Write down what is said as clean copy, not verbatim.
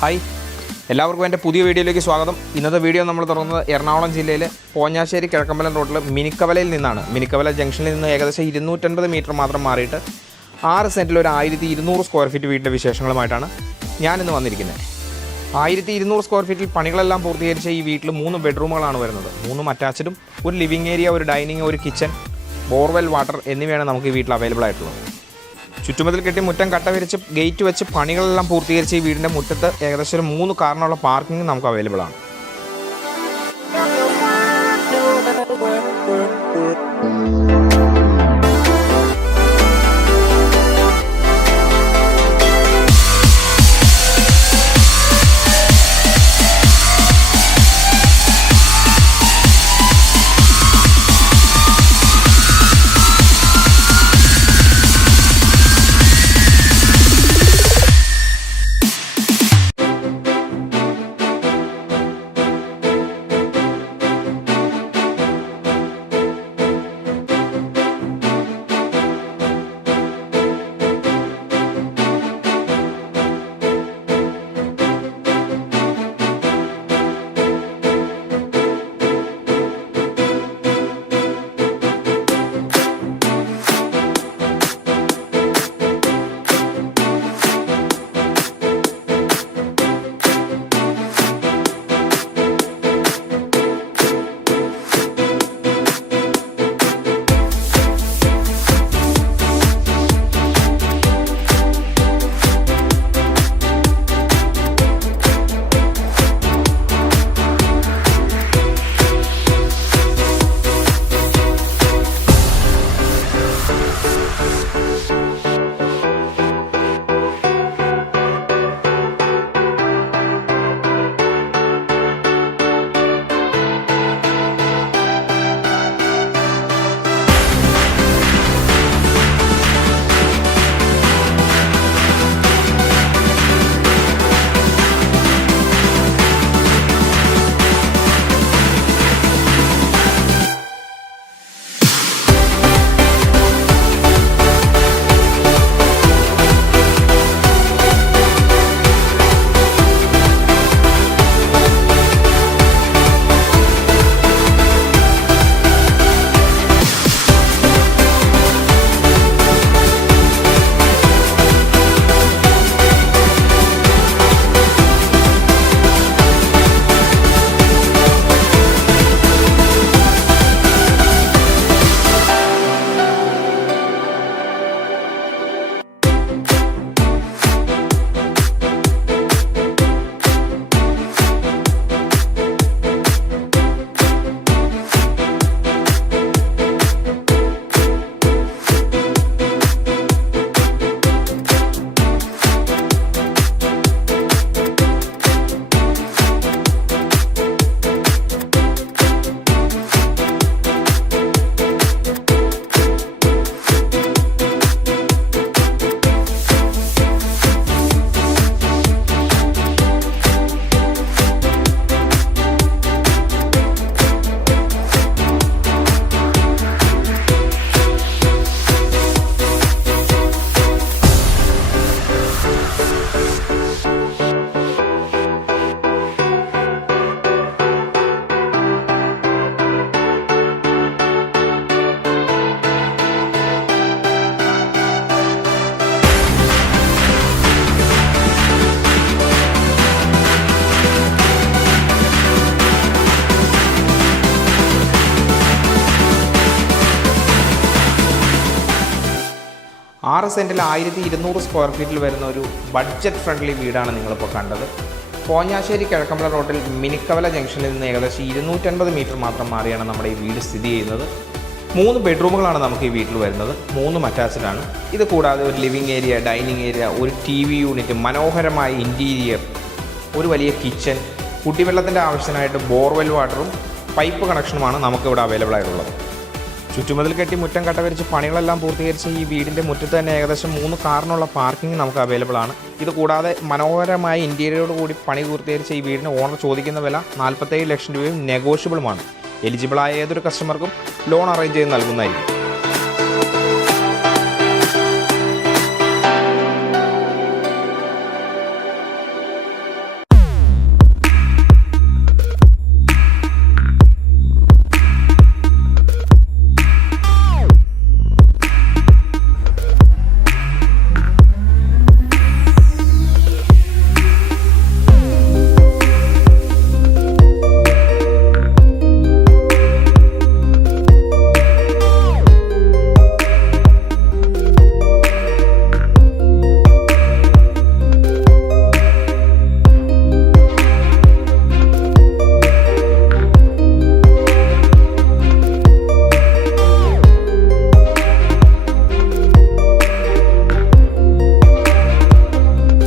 Hi, എല്ലാവർക്കും എൻ്റെ പുതിയ വീഡിയോയിലേക്ക് സ്വാഗതം. ഇന്നത്തെ വീഡിയോ നമ്മൾ തുടങ്ങുന്നത് എറണാകുളം ജില്ലയിലെ പോഞ്ഞാശ്ശേരി കിഴക്കമ്പലം റോഡിൽ മിനിക്കവലയിൽ നിന്നാണ്. മിനിക്കവല ജംഗ്ഷനിൽ നിന്ന് ഏകദേശം 250 മീറ്റർ മാത്രം മാറിയിട്ട് 6 സെൻറ്റിൽ ഒരു 1200 സ്ക്വയർ ഫീറ്റ് വീടിൻ്റെ വിശേഷങ്ങളുമായിട്ടാണ് ഞാനിന്ന് വന്നിരിക്കുന്നത്. 1200 സ്ക്വയർ ഫീറ്റിൽ പണികളെല്ലാം പൂർത്തീകരിച്ച ഈ വീട്ടിൽ 3 ബെഡ്റൂമുകളാണ് വരുന്നത്. 3 അറ്റാച്ച്ഡും ഒരു ലിവിങ് ഏരിയ, ഒരു ഡൈനിങ്, ഒരു കിച്ചൺ, ബോർവെൽ വാട്ടർ എന്നിവയാണ് നമുക്ക് ഈ വീട്ടിൽ അവൈലബിൾ ആയിട്ടുള്ളത്. ചുറ്റുമതിൽ കെട്ടി മുറ്റം കട്ട വിരിച്ച് ഗേറ്റ് വെച്ച് പണികളെല്ലാം പൂർത്തീകരിച്ച് ഈ വീടിൻ്റെ മുറ്റത്ത് ഏകദേശം ഒരു 3 കാറിനുള്ള പാർക്കിംഗ് നമുക്ക് അവൈലബിൾ ആണ്. ആറ് സെൻറ്റിൽ 1200 സ്ക്വയർ ഫീറ്റിൽ വരുന്ന ഒരു ബഡ്ജറ്റ് ഫ്രണ്ട്ലി വീടാണ് നിങ്ങളിപ്പോൾ കണ്ടത്. പോഞ്ഞാശ്ശേരി കിഴക്കമ്പലം റോഡിൽ മിനിക്കവല ജംഗ്ഷനിൽ നിന്ന് ഏകദേശം 250 മീറ്റർ മാത്രം മാറിയാണ് നമ്മുടെ ഈ വീട് സ്ഥിതി ചെയ്യുന്നത്. 3 ബെഡ്റൂമുകളാണ് നമുക്ക് ഈ വീട്ടിൽ വരുന്നത്. 3 അറ്റാച്ച്ഡ് ആണ്. ഇത് കൂടാതെ ഒരു ലിവിങ് ഏരിയ, ഡൈനിങ് ഏരിയ, ഒരു TV യൂണിറ്റ്, മനോഹരമായ ഇൻറ്റീരിയർ, ഒരു വലിയ കിച്ചൺ, കുടിവെള്ളത്തിൻ്റെ ആവശ്യത്തിനായിട്ട് ബോർവെൽ വാട്ടറും പൈപ്പ് കണക്ഷനുമാണ് നമുക്കിവിടെ അവൈലബിൾ ആയിട്ടുള്ളത്. ചുറ്റുമതിൽ കെട്ടി മുറ്റം കട്ട വിരിച്ച് പണികളെല്ലാം പൂർത്തീകരിച്ച ഈ വീടിൻ്റെ മുറ്റത്ത് തന്നെ ഏകദേശം 3 കാറിനുള്ള പാർക്കിംഗ് നമുക്ക് അവൈലബിൾ ആണ്. ഇത് കൂടാതെ മനോഹരമായ ഇൻറ്റീരിയറോട് കൂടി പണി പൂർത്തീകരിച്ച ഈ വീടിന് ഓണർ ചോദിക്കുന്ന വില 47 ലക്ഷം രൂപയും നെഗോഷ്യബിളുമാണ്. എലിജിബിളായ ഏതൊരു കസ്റ്റമർക്കും ലോൺ അറേഞ്ച് ചെയ്ത് നൽകുന്നതായിരിക്കും.